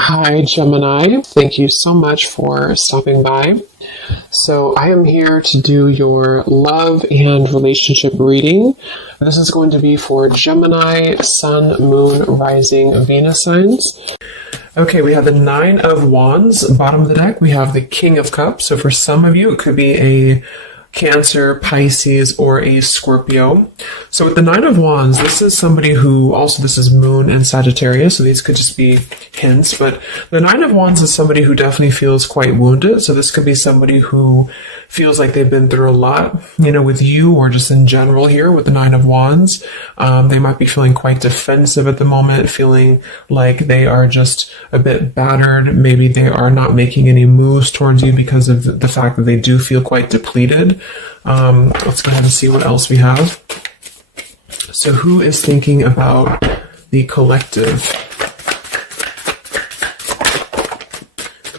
Hi, Gemini. Thank you so much for stopping by. So, I am here to do your love and relationship reading. This is going to be for Gemini, Sun, Moon, Rising, Venus signs. Okay, we have the Nine of Wands. Bottom of the deck, we have the King of Cups. So, for some of you, it could be a Cancer, Pisces, or a Scorpio. So with the Nine of Wands, this is somebody who, also this is Moon and Sagittarius, so these could just be hints, but the Nine of Wands is somebody who definitely feels quite wounded, so this could be somebody who feels like they've been through a lot, with you or just in general here with the Nine of Wands. They might be feeling quite defensive at the moment, feeling like they are just a bit battered. Maybe they are not making any moves towards you because of the fact that they do feel quite depleted. Let's go ahead and see what else we have. So who is thinking about the collective?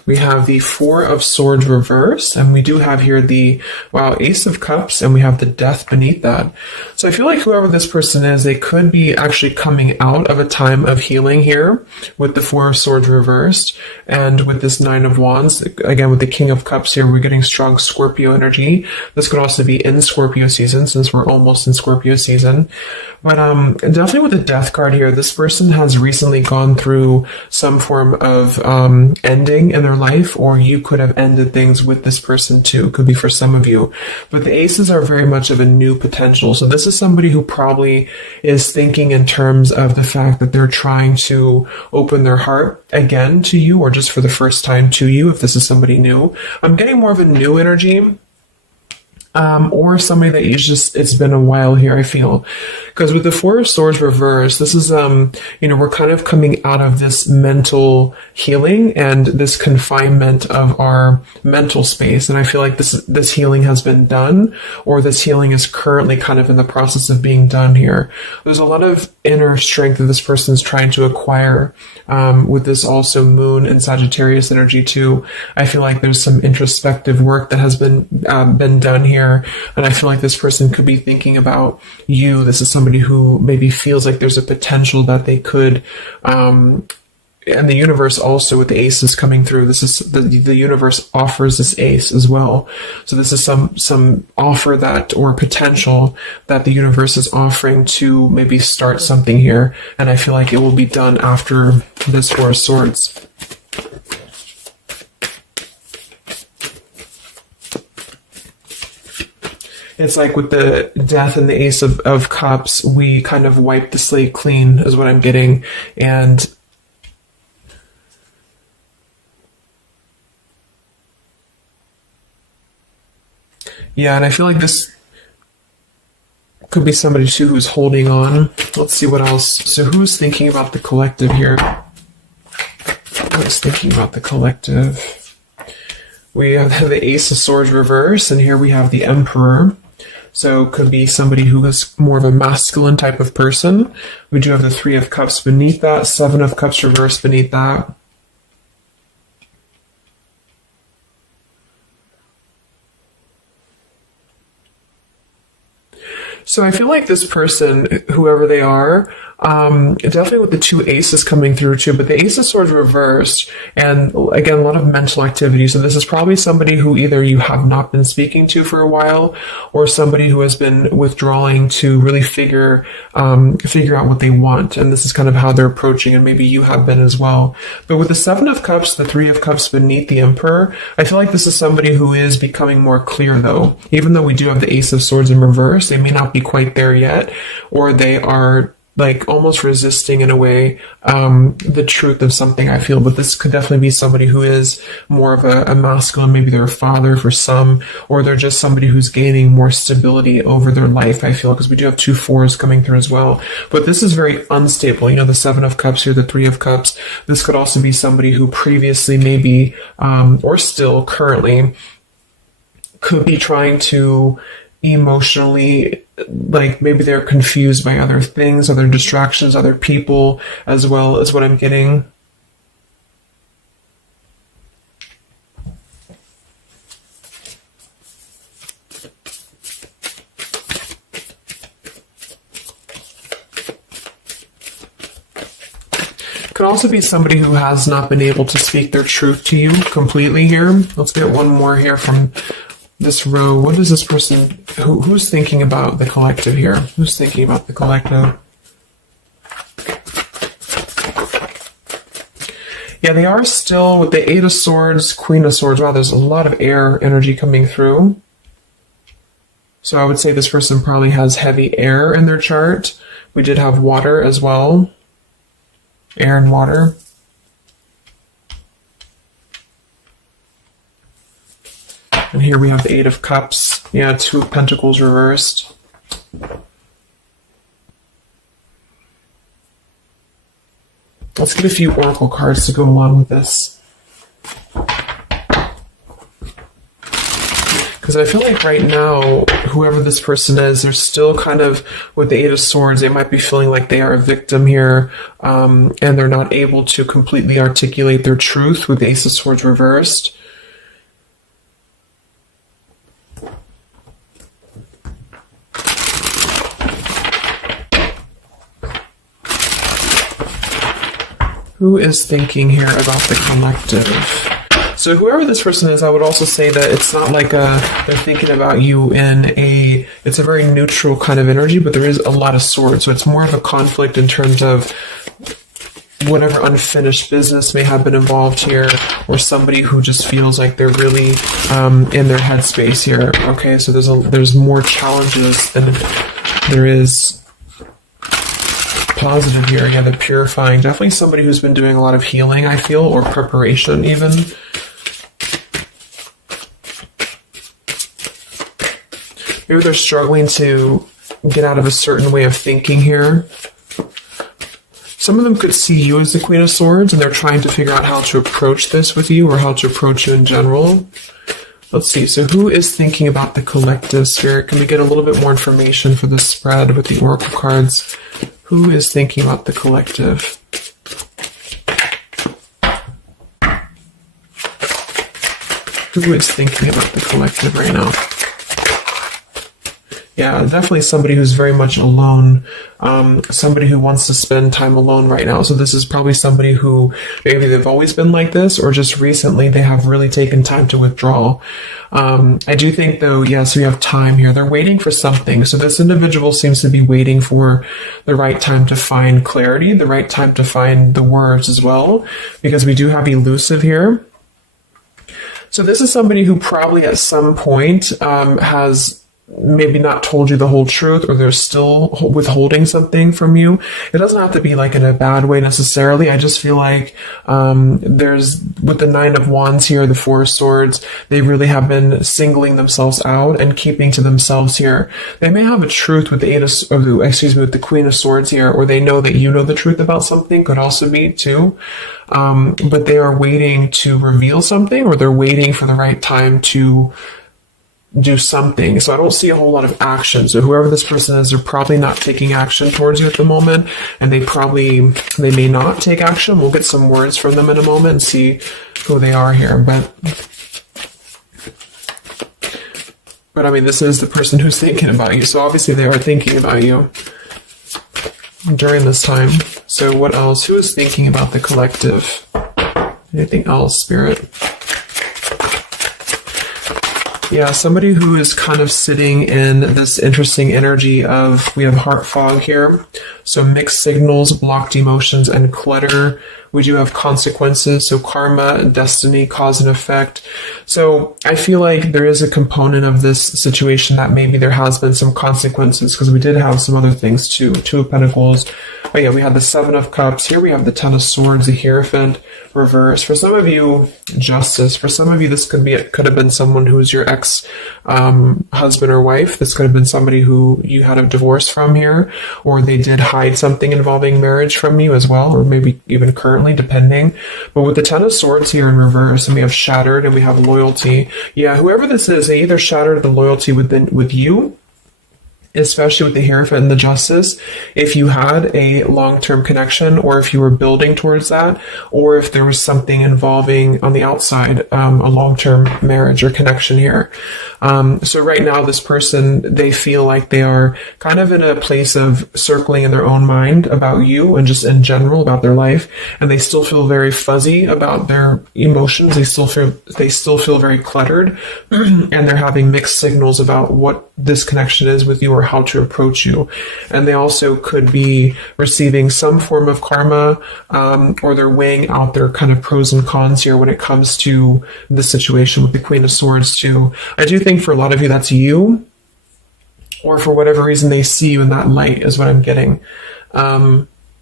We have the Four of Swords reversed, and we do have here the, Ace of Cups, and we have the Death beneath that. So I feel like whoever this person is, they could be actually coming out of a time of healing here with the Four of Swords reversed, and with this Nine of Wands, again with the King of Cups here, we're getting strong Scorpio energy. This could also be in Scorpio season, since we're almost in Scorpio season. But definitely with the Death card here, this person has recently gone through some form of ending in their life, or you could have ended things with this person too. It could be for some of you. But the aces are very much of a new potential. So this is somebody who probably is thinking in terms of the fact that they're trying to open their heart again to you, or just for the first time to you, if this is somebody new. I'm getting more of a new energy. Or somebody that it's been a while here, I feel. Because with the Four of Swords reversed, this is, we're kind of coming out of this mental healing and this confinement of our mental space. And I feel like this healing has been done, or this healing is currently kind of in the process of being done here. There's a lot of inner strength that this person is trying to acquire, with this also Moon and Sagittarius energy too. I feel like there's some introspective work that has been done here. And I feel like this person could be thinking about you. This is somebody who maybe feels like there's a potential that they could, and the universe also with the aces coming through. This is the universe offers this ace as well. So this is some offer that, or potential that the universe is offering to maybe start something here. And I feel like it will be done after this Four of Swords. It's like with the Death and the Ace of Cups, we kind of wipe the slate clean, is what I'm getting. And yeah, and I feel like this could be somebody too who's holding on. Let's see what else. So who's thinking about the collective here? Who's thinking about the collective? We have the Ace of Swords reverse, and here we have the Emperor. So it could be somebody who is more of a masculine type of person. We do have the Three of Cups beneath that, Seven of Cups reversed beneath that. So I feel like this person, whoever they are, definitely with the two aces coming through too, but the Ace of Swords reversed, and again, a lot of mental activity. So this is probably somebody who either you have not been speaking to for a while, or somebody who has been withdrawing to really figure out what they want. And this is kind of how they're approaching, and maybe you have been as well. But with the Seven of Cups, the Three of Cups beneath the Emperor, I feel like this is somebody who is becoming more clear though. Even though we do have the Ace of Swords in reverse, they may not be quite there yet, or they are like almost resisting in a way the truth of something, I feel. But this could definitely be somebody who is more of a masculine. Maybe they're a father for some, or they're just somebody who's gaining more stability over their life, I feel, because we do have two fours coming through as well. But this is very unstable. The Seven of Cups here, the Three of Cups. This could also be somebody who previously maybe, or still currently, could be trying to emotionally, like maybe they're confused by other things, other distractions, other people, as well as what I'm getting. Could also be somebody who has not been able to speak their truth to you completely here. Let's get one more here from this row. What is this person, who's thinking about the collective here? Who's thinking about the collective? Yeah, they are still with the Eight of Swords, Queen of Swords. Wow, there's a lot of air energy coming through. So I would say this person probably has heavy air in their chart. We did have water as well. Air and water. And here we have the Eight of Cups. Yeah, Two of Pentacles reversed. Let's get a few oracle cards to go along with this. Because I feel like right now, whoever this person is, they're still kind of, with the Eight of Swords, they might be feeling like they are a victim here, and they're not able to completely articulate their truth with the Ace of Swords reversed. Who is thinking here about the collective? So whoever this person is, I would also say that it's not like they're thinking about you it's a very neutral kind of energy, but there is a lot of swords. So it's more of a conflict in terms of whatever unfinished business may have been involved here, or somebody who just feels like they're really in their headspace here. Okay, so there's more challenges than there is positive here. Yeah, the purifying. Definitely somebody who's been doing a lot of healing, I feel, or preparation even. Maybe they're struggling to get out of a certain way of thinking here. Some of them could see you as the Queen of Swords, and they're trying to figure out how to approach this with you, or how to approach you in general. Let's see. So who is thinking about the collective, Spirit? Can we get a little bit more information for this spread with the oracle cards? Who is thinking about the collective? Who is thinking about the collective right now? Yeah, definitely somebody who's very much alone. Somebody who wants to spend time alone right now. So this is probably somebody who maybe they've always been like this, or just recently they have really taken time to withdraw. I do think, though, yes, we have time here. They're waiting for something. So this individual seems to be waiting for the right time to find clarity, the right time to find the words as well, because we do have elusive here. So this is somebody who probably at some point has maybe not told you the whole truth, or they're still withholding something from you. It doesn't have to be like in a bad way necessarily. I just feel like there's, with the Nine of Wands here, the Four of Swords, they really have been singling themselves out and keeping to themselves here. They may have a truth with the with the Queen of Swords here, or they know that you know the truth about something, could also be too. But they are waiting to reveal something, or they're waiting for the right time to do something. So I don't see a whole lot of action. So whoever this person is, they're probably not taking action towards you at the moment, and they may not take action. We'll get some words from them in a moment and see who they are here. But I mean, this is the person who's thinking about you. So obviously they are thinking about you during this time. So what else? Who is thinking about the collective? Anything else, Spirit? Yeah, somebody who is kind of sitting in this interesting energy of, we have heart fog here. So mixed signals, blocked emotions, and clutter. We do have consequences, so karma, destiny, cause and effect. So I feel like there is a component of this situation that maybe there has been some consequences, because we did have some other things too. Two of Pentacles. Oh yeah, we had the Seven of Cups. Here we have the Ten of Swords, the Hierophant, reverse. For some of you, Justice. For some of you, this could have been someone who's your ex husband or wife. This could have been somebody who you had a divorce from here, or they did hide something involving marriage from you as well, or maybe even currently, depending. But with the Ten of Swords here in reverse, and we have shattered, and we have loyalty. Yeah, whoever this is, they either shattered the loyalty with you, especially with the Hierophant and the Justice, if you had a long-term connection, or if you were building towards that, or if there was something involving on the outside, a long-term marriage or connection here. So right now, this person, they feel like they are kind of in a place of circling in their own mind about you and just in general about their life, and they still feel very fuzzy about their emotions. They still feel very cluttered, and they're having mixed signals about what this connection is with you or how to approach you. And they also could be receiving some form of karma, or they're weighing out their kind of pros and cons here when it comes to the situation with the Queen of Swords too. I do think for a lot of you that's you, or for whatever reason they see you in that light is what I'm getting.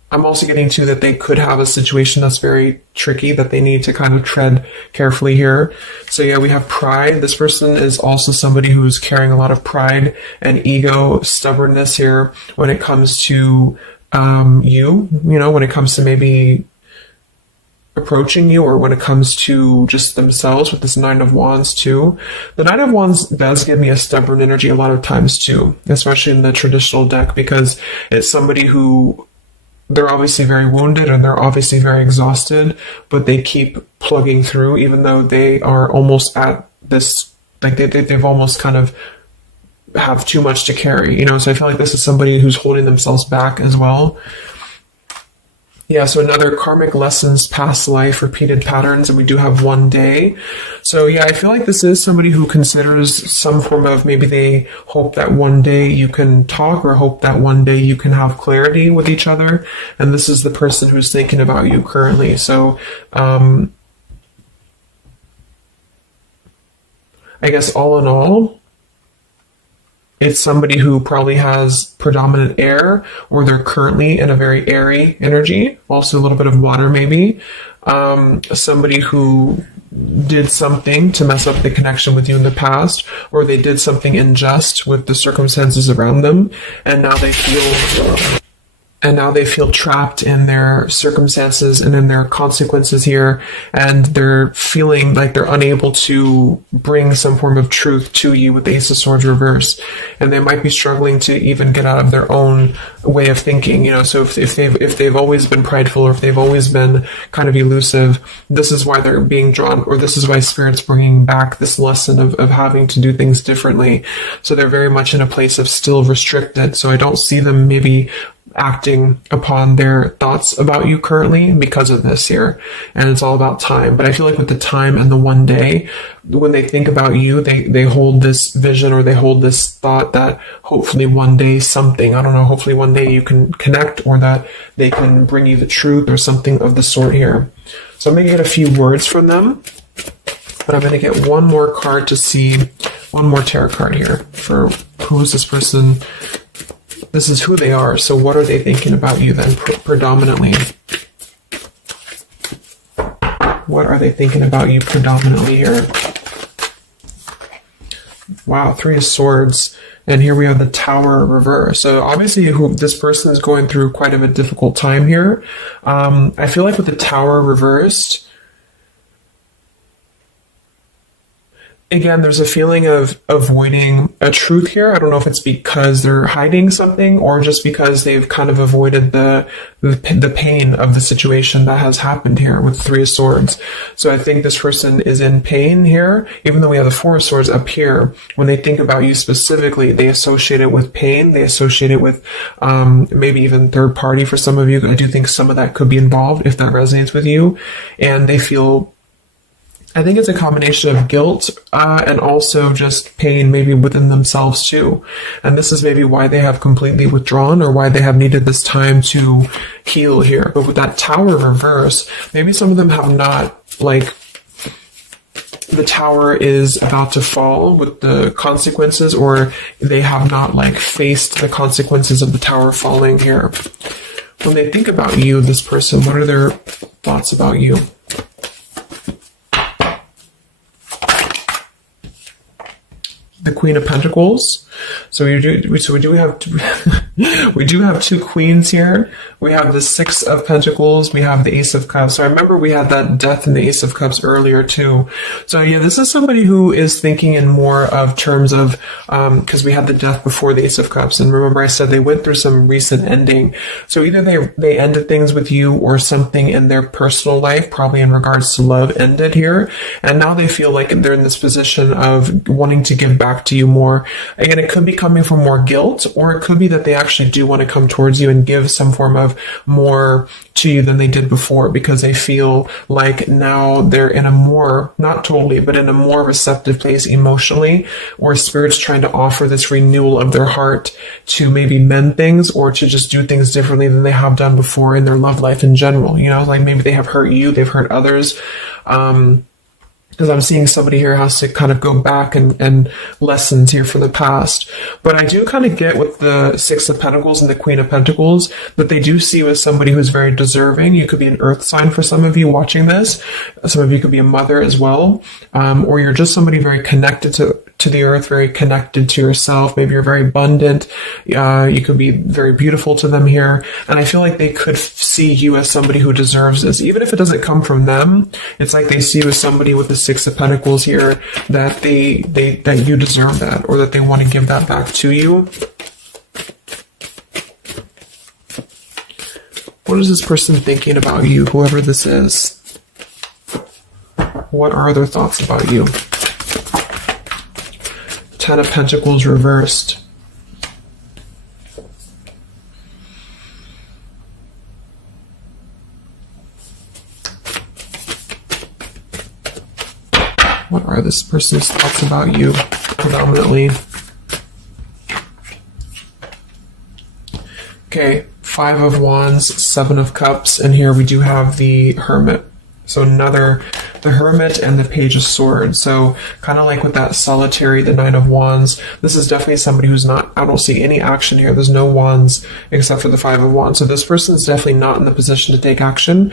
I'm also getting to that they could have a situation that's very tricky that they need to kind of tread carefully here. So yeah, we have pride. This person is also somebody who's carrying a lot of pride and ego, stubbornness here when it comes to when it comes to maybe approaching you, or when it comes to just themselves with this Nine of Wands too. The Nine of Wands does give me a stubborn energy a lot of times too, especially in the traditional deck, because it's somebody who, they're obviously very wounded and they're obviously very exhausted, but they keep plugging through even though they are almost at this, like they've almost kind of have too much to carry, so I feel like this is somebody who's holding themselves back as well. Yeah, so another karmic lessons, past life, repeated patterns, and we do have one day. So yeah, I feel like this is somebody who considers some form of, maybe they hope that one day you can talk, or hope that one day you can have clarity with each other. And this is the person who's thinking about you currently. So I guess all in all, it's somebody who probably has predominant air, or they're currently in a very airy energy, also a little bit of water maybe. Somebody who did something to mess up the connection with you in the past, or they did something unjust with the circumstances around them, and now they feel trapped in their circumstances and in their consequences here, and they're feeling like they're unable to bring some form of truth to you with the Ace of Swords reverse, and they might be struggling to even get out of their own way of thinking. So if they've always been prideful, or if they've always been kind of elusive, this is why they're being drawn, or this is why Spirit's bringing back this lesson of having to do things differently. So they're very much in a place of still restricted. So I don't see them maybe acting upon their thoughts about you currently because of this here, and it's all about time. But I feel like with the time and the one day, when they think about you, they hold this vision, or they hold this thought that hopefully one day hopefully one day you can connect, or that they can bring you the truth or something of the sort here. So I'm going to get a few words from them, but I'm going to get one more card to see, one more tarot card here for who is this person. This is who they are. So what are they thinking about you then, predominantly? What are they thinking about you predominantly here? Wow, Three of Swords. And here we have the Tower reverse. So obviously this person is going through quite of a difficult time here. I feel like with the Tower reversed, again, there's a feeling of avoiding a truth here. I don't know if it's because they're hiding something, or just because they've kind of avoided the pain of the situation that has happened here with Three of Swords. So I think this person is in pain here, even though we have the Four of Swords up here. When they think about you specifically, they associate it with pain. They associate it with maybe even third party for some of you. I do think some of that could be involved if that resonates with you. And they feel, I think it's a combination of guilt and also just pain maybe within themselves too. And this is maybe why they have completely withdrawn, or why they have needed this time to heal here. But with that Tower reverse, maybe some of them have not, like, the Tower is about to fall with the consequences, or they have not faced the consequences of the Tower falling here. When they think about you, this person, what are their thoughts about you? The Queen of Pentacles. So we do have We do have two queens here. We have the Six of Pentacles. We have the Ace of Cups. So I remember we had that Death and the Ace of Cups earlier too. So yeah, this is somebody who is thinking in more of terms of, because we had the Death before the Ace of Cups. And remember I said they went through some recent ending. So either they ended things with you or something in their personal life, probably in regards to love, ended here. And now they feel like they're in this position of wanting to give back to you more. Again, it could be coming from more guilt, or it could be that they actually do want to come towards you and give some form of more to you than they did before, because they feel like now they're in a more, not totally, but in a more receptive place emotionally, or spirit's trying to offer this renewal of their heart to maybe mend things or to just do things differently than they have done before in their love life in general. You know, like maybe they have hurt you, they've hurt others. Because I'm seeing somebody here has to kind of go back and lessons here from the past. But I do kind of get with the Six of Pentacles and the Queen of Pentacles that they do see you as somebody who's very deserving. You could be an earth sign for some of you watching this. Some of you could be a mother as well. Or you're just somebody very connected to the earth, very connected to yourself. Maybe you're very abundant. You could be very beautiful to them here. And I feel like they could see you as somebody who deserves this. Even if it doesn't come from them, it's like they see you as somebody with the Six of Pentacles here, that that you deserve that, or that they want to give that back to you. What is this person thinking about you, whoever this is? What are their thoughts about you? Ten of Pentacles reversed. What are this person's thoughts about you, predominantly? Okay, Five of Wands, Seven of Cups, and here we do have the Hermit. So the Hermit and the Page of Swords. So kind of like with that solitary, the Nine of Wands, this is definitely somebody who's not, I don't see any action here. There's no wands except for the Five of Wands. So this person is definitely not in the position to take action.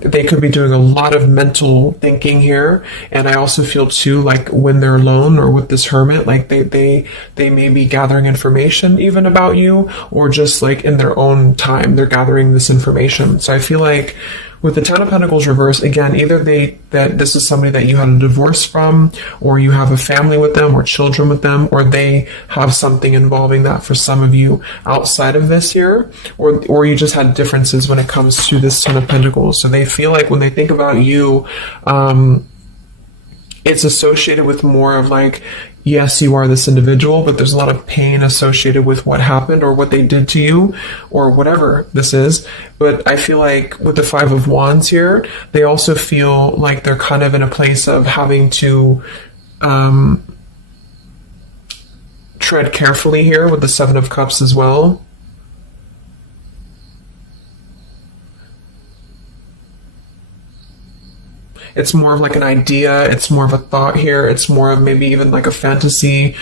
They could be doing a lot of mental thinking here. And I also feel too, like when they're alone or with this Hermit, like they may be gathering information even about you, or just like in their own time, they're gathering this information. So I feel like with the Ten of Pentacles reversed, again, either that this is somebody that you had a divorce from, or you have a family with them, or children with them, or they have something involving that for some of you outside of this year, or you just had differences when it comes to this Ten of Pentacles. So they feel like when they think about you, it's associated with more of like, yes, you are this individual, but there's a lot of pain associated with what happened or what they did to you or whatever this is. But I feel like with the Five of Wands here, they also feel like they're kind of in a place of having to tread carefully here with the Seven of Cups as well. It's more of like an idea. It's more of a thought here. It's more of maybe even like a fantasy.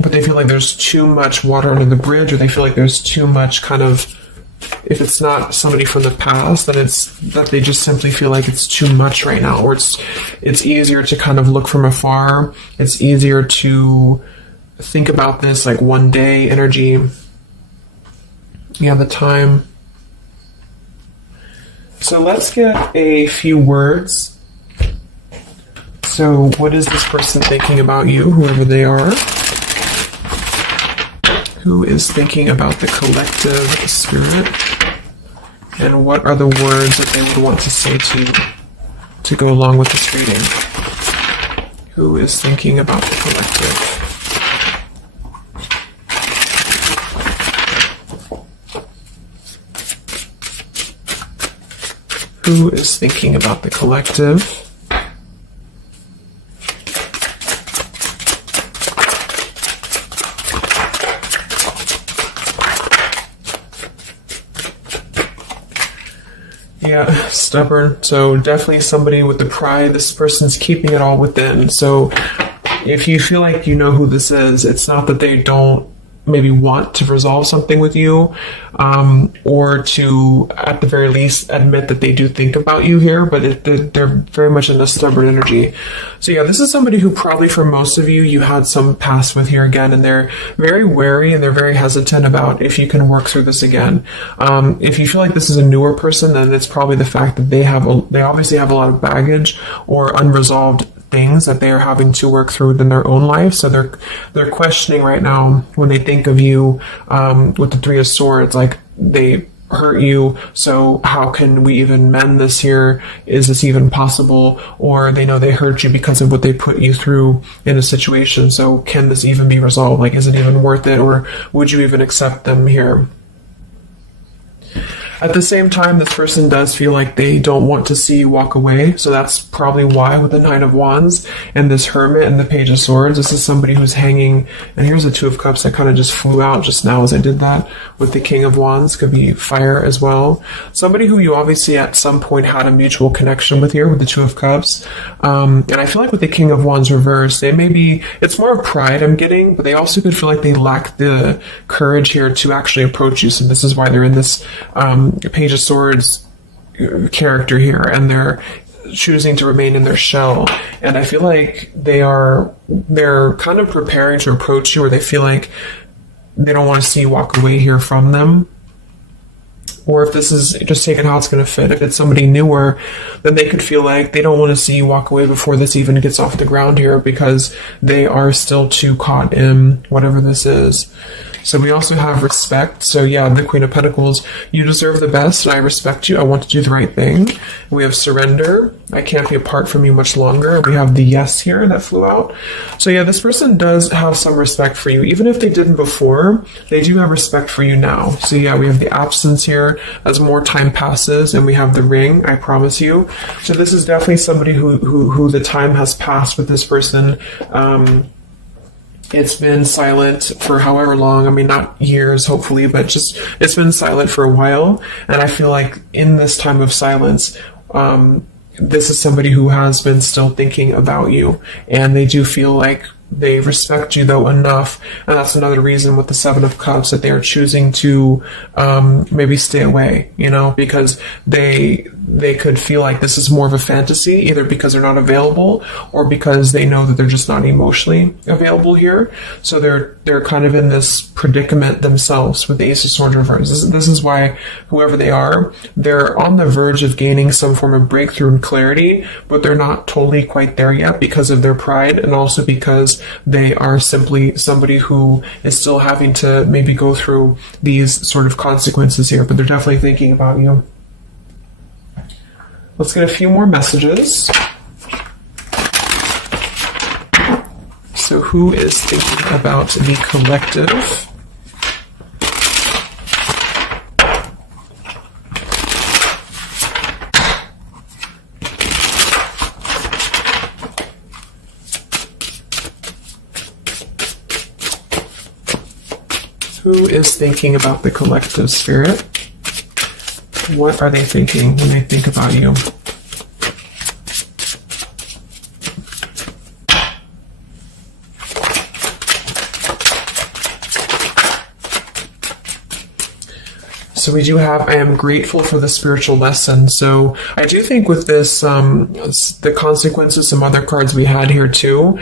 But they feel like there's too much water under the bridge, or they feel like there's too much kind of, if it's not somebody from the past, then it's that they just simply feel like it's too much right now, or it's easier to kind of look from afar. It's easier to think about this like one day energy. Yeah, the time. So let's get a few words. So what is this person thinking about you, whoever they are? Who is thinking about the collective spirit? And what are the words that they would want to say to go along with this reading? Who is thinking about the collective? Who is thinking about the collective? Yeah, stubborn. So definitely somebody with the pride. This person's keeping it all within. So if you feel like you know who this is, it's not that they don't maybe want to resolve something with you, or to, at the very least, admit that they do think about you here, but they're very much in a stubborn energy. So yeah, this is somebody who probably for most of you, you had some past with here again, and they're very wary and they're very hesitant about if you can work through this again. If you feel like this is a newer person, then it's probably the fact that they obviously have a lot of baggage or unresolved things that they are having to work through in their own life. So they're questioning right now when they think of you, with the Three of Swords, like they hurt you, so how can we even mend this here? Is this even possible? Or they know they hurt you because of what they put you through in a situation, so can this even be resolved? Like, is it even worth it, or would you even accept them here? At the same time, this person does feel like they don't want to see you walk away. So that's probably why with the Knight of Wands and this Hermit and the Page of Swords, this is somebody who's hanging. And here's the Two of Cups that kind of just flew out just now as I did that. With the King of Wands, could be fire as well. Somebody who you obviously at some point had a mutual connection with here with the Two of Cups. And I feel like with the King of Wands reversed, they may be, it's more of pride I'm getting, but they also could feel like they lack the courage here to actually approach you. So this is why they're in this Page of Swords character here, and they're choosing to remain in their shell. And I feel like they're kind of preparing to approach you, or they feel like they don't want to see you walk away here from them. Or if this is just taking how it's going to fit, if it's somebody newer, then they could feel like they don't want to see you walk away before this even gets off the ground here, because they are still too caught in whatever this is. So we also have respect. So yeah, the Queen of Pentacles, you deserve the best, and I respect you. I want to do the right thing. We have surrender. I can't be apart from you much longer. We have the yes here that flew out. So yeah, this person does have some respect for you. Even if they didn't before, they do have respect for you now. So yeah, we have the absence here as more time passes, and we have the ring, I promise you. So this is definitely somebody who the time has passed with this person. It's been silent for however long. I mean, not years, hopefully, but just it's been silent for a while. And I feel like in this time of silence, this is somebody who has been still thinking about you. And they do feel like they respect you, though, enough. And that's another reason with the Seven of Cups that they are choosing to maybe stay away, because they could feel like this is more of a fantasy, either because they're not available or because they know that they're just not emotionally available here. So they're kind of in this predicament themselves with the Ace of Swords reverse. This is why whoever they are, they're on the verge of gaining some form of breakthrough and clarity, but they're not totally quite there yet because of their pride, and also because they are simply somebody who is still having to maybe go through these sort of consequences here, but they're definitely thinking about you. Let's get a few more messages. So who is thinking about the collective? Who is thinking about the collective, Spirit? What are they thinking when they think about you? So we do have, I am grateful for the spiritual lesson. So I do think with this, the consequences, some other cards we had here too,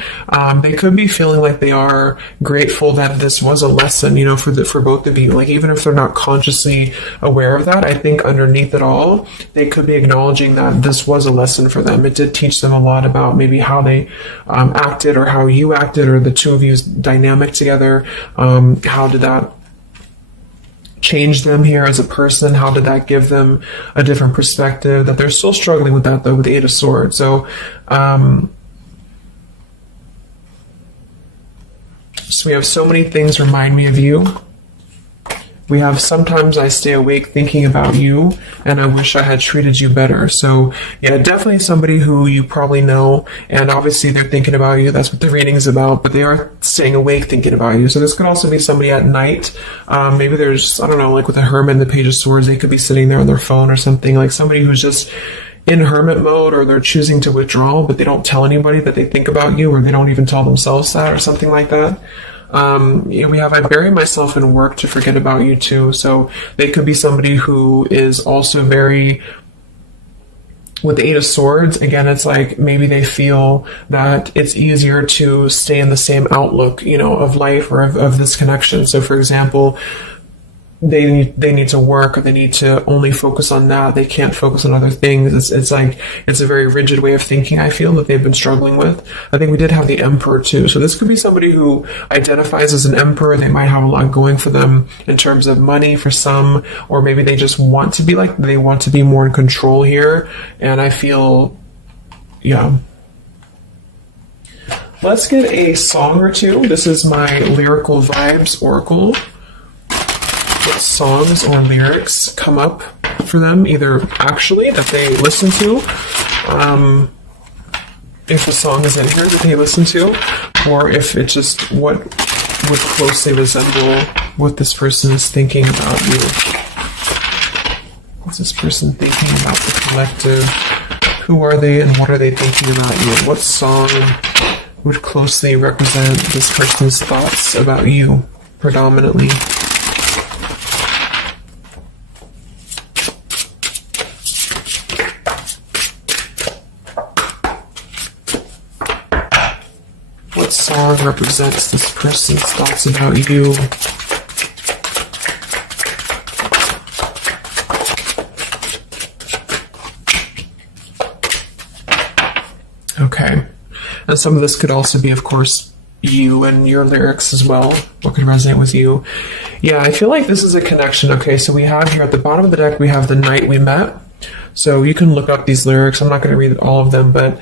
they could be feeling like they are grateful that this was a lesson, for both of you. Like, even if they're not consciously aware of that, I think underneath it all, they could be acknowledging that this was a lesson for them. It did teach them a lot about maybe how they acted, or how you acted, or the two of you's dynamic together. How did that change them here as a person? How did that give them a different perspective? That they're still struggling with that, though, with the Eight of Swords. So, so we have so many things remind me of you. We have sometimes I stay awake thinking about you, and I wish I had treated you better. So yeah, definitely somebody who you probably know, and obviously they're thinking about you. That's what the reading is about, but they are staying awake thinking about you. So this could also be somebody at night. Maybe there's, I don't know, like with the Hermit and the Page of Swords, they could be sitting there on their phone or something, like somebody who's just in hermit mode, or they're choosing to withdraw, but they don't tell anybody that they think about you, or they don't even tell themselves that, or something like that. We have, I bury myself in work to forget about you too. So they could be somebody who is also very, with the Eight of Swords, again, it's like maybe they feel that it's easier to stay in the same outlook, of life or of this connection. So for example, they need to work, or they need to only focus on that. They can't focus on other things. It's a very rigid way of thinking, I feel, that they've been struggling with. I think we did have the Emperor too. So this could be somebody who identifies as an Emperor. They might have a lot going for them in terms of money for some, or maybe they just want to be they want to be more in control here. And I feel, yeah. Let's get a song or two. This is my Lyrical Vibes Oracle. What songs or lyrics come up for them, either actually that they listen to, if a song is in here that they listen to, or if it's just what would closely resemble what this person is thinking about you. What's this person thinking about the collective? Who are they and what are they thinking about you? What song would closely represent this person's thoughts about you predominantly? What song represents this person's thoughts about you? Okay. And some of this could also be, of course, you and your lyrics as well. What could resonate with you? Yeah, I feel like this is a connection. Okay, so we have here at the bottom of the deck, we have The Night We Met. So you can look up these lyrics. I'm not going to read all of them, but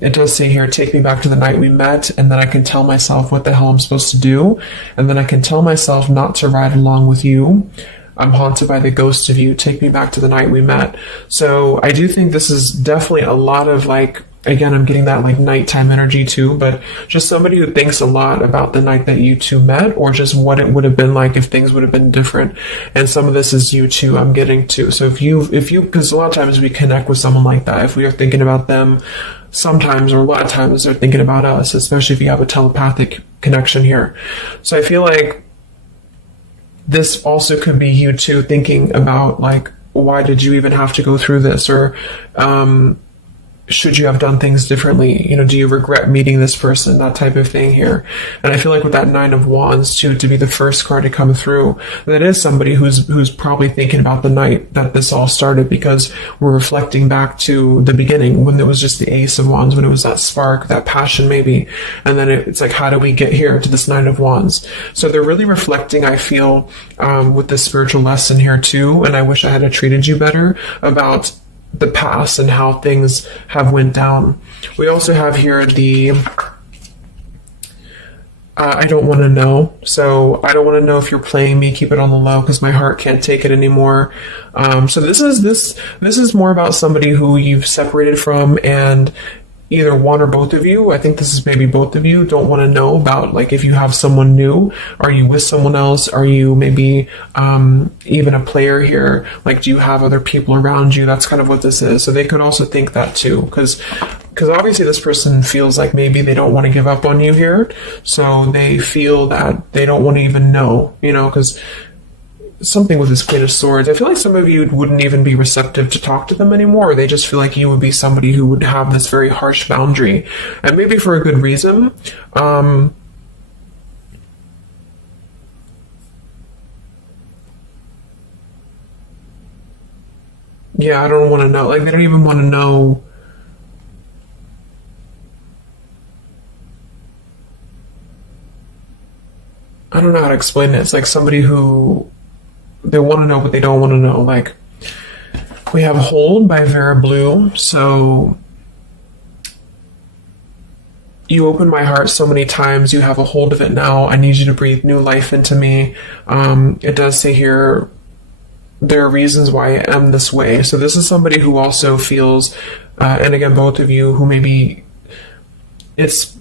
it does say here, take me back to the night we met, and then I can tell myself what the hell I'm supposed to do, and then I can tell myself not to ride along with you. I'm haunted by the ghost of you. Take me back to the night we met. So I do think this is definitely a lot of again, I'm getting that nighttime energy too, but just somebody who thinks a lot about the night that you two met, or just what it would have been like if things would have been different. And some of this is you too, I'm getting to. So if you, because a lot of times we connect with someone like that, if we are thinking about them, sometimes, or a lot of times they're thinking about us, especially if you have a telepathic connection here. So I feel like this also could be you too thinking about why did you even have to go through this, or should you have done things differently? Do you regret meeting this person? That type of thing here. And I feel like with that Nine of Wands too, to be the first card to come through, that is somebody who's probably thinking about the night that this all started, because we're reflecting back to the beginning when it was just the Ace of Wands, when it was that spark, that passion maybe. And then it's like, how do we get here to this Nine of Wands? So they're really reflecting, I feel, with this spiritual lesson here too. And I wish I had treated you better about the past and how things have went down. We also have here the I don't want to know. So I don't want to know if you're playing me. Keep it on the low because my heart can't take it anymore. So this is more about somebody who you've separated from, and either one or both of you, I think this is maybe both of you, don't want to know about if you have someone new. Are you with someone else? Are you maybe even a player here? Do you have other people around you? That's kind of what this is. So they could also think that too, because obviously this person feels like maybe they don't want to give up on you here. So they feel that they don't want to even know, because something with this Queen of Swords, I feel like some of you wouldn't even be receptive to talk to them anymore. They just feel like you would be somebody who would have this very harsh boundary, and maybe for a good reason. Yeah, I don't want to know. They don't even want to know. I don't know how to explain it. It's like somebody who they want to know, but they don't want to know. We have Hold by Vera Blue. So you opened my heart so many times. You have a hold of it now. I need you to breathe new life into me. It does say here, there are reasons why I am this way. So this is somebody who also feels, and again, both of you who maybe it's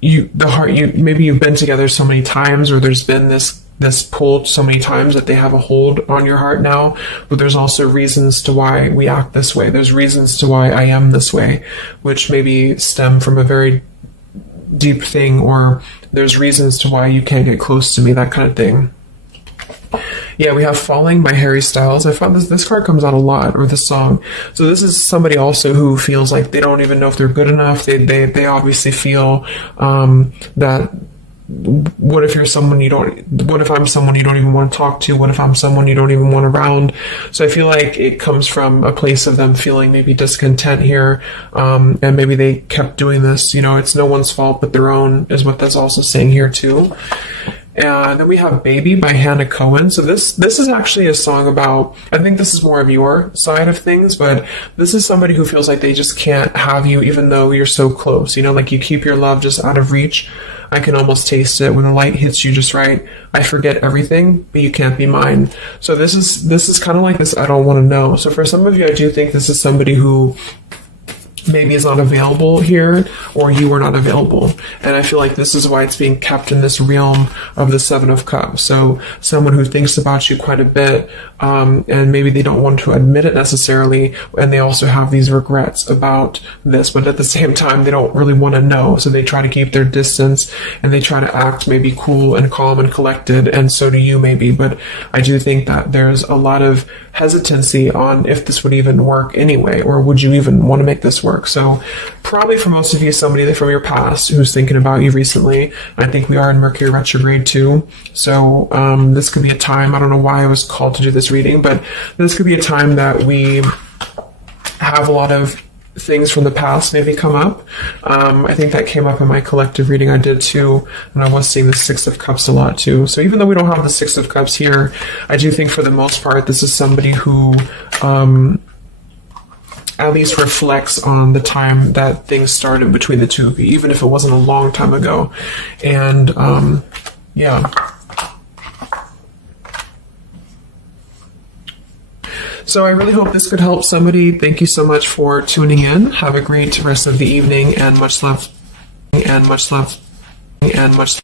maybe you've been together so many times, or there's been this pull so many times that they have a hold on your heart now, but there's also reasons to why we act this way. There's reasons to why I am this way, which maybe stem from a very deep thing, or there's reasons to why you can't get close to me, that kind of thing. Yeah, we have Falling by Harry Styles. I found this card comes out a lot, or this song. So this is somebody also who feels like they don't even know if they're good enough. They obviously feel that what if you're someone you don't, what if I'm someone you don't even want to talk to? What if I'm someone you don't even want around? So I feel like it comes from a place of them feeling maybe discontent here, and maybe they kept doing this. You know, it's no one's fault but their own, is what that's also saying here too. And then we have Baby by Hannah Cohen. So this is actually a song about, I think this is more of your side of things, but this is somebody who feels like they just can't have you even though you're so close. You know, like you keep your love just out of reach. I can almost taste it when the light hits you just right. I forget everything, but you can't be mine. So this is kind of like this I don't want to know. So for some of you, I do think this is somebody who maybe is not available here, or you are not available. And I feel like this is why it's being kept in this realm of the Seven of Cups. So someone who thinks about you quite a bit, and maybe they don't want to admit it necessarily, and they also have these regrets about this, but at the same time, they don't really want to know. So they try to keep their distance, and they try to act maybe cool and calm and collected, and so do you maybe. But I do think that there's a lot of hesitancy on if this would even work anyway, or would you even want to make this work. So probably for most of you, somebody from your past who's thinking about you recently. I think we are in Mercury retrograde too. So this could be a time, I don't know why I was called to do this reading, but this could be a time that we have a lot of things from the past maybe come up. I think that came up in my collective reading I did too, and I was seeing the Six of Cups a lot too. So even though we don't have the Six of Cups here, I do think for the most part this is somebody who at least reflects on the time that things started between the two of you, even if it wasn't a long time ago. And yeah. So I really hope this could help somebody. Thank you so much for tuning in. Have a great rest of the evening, and much love, and much love, and much love.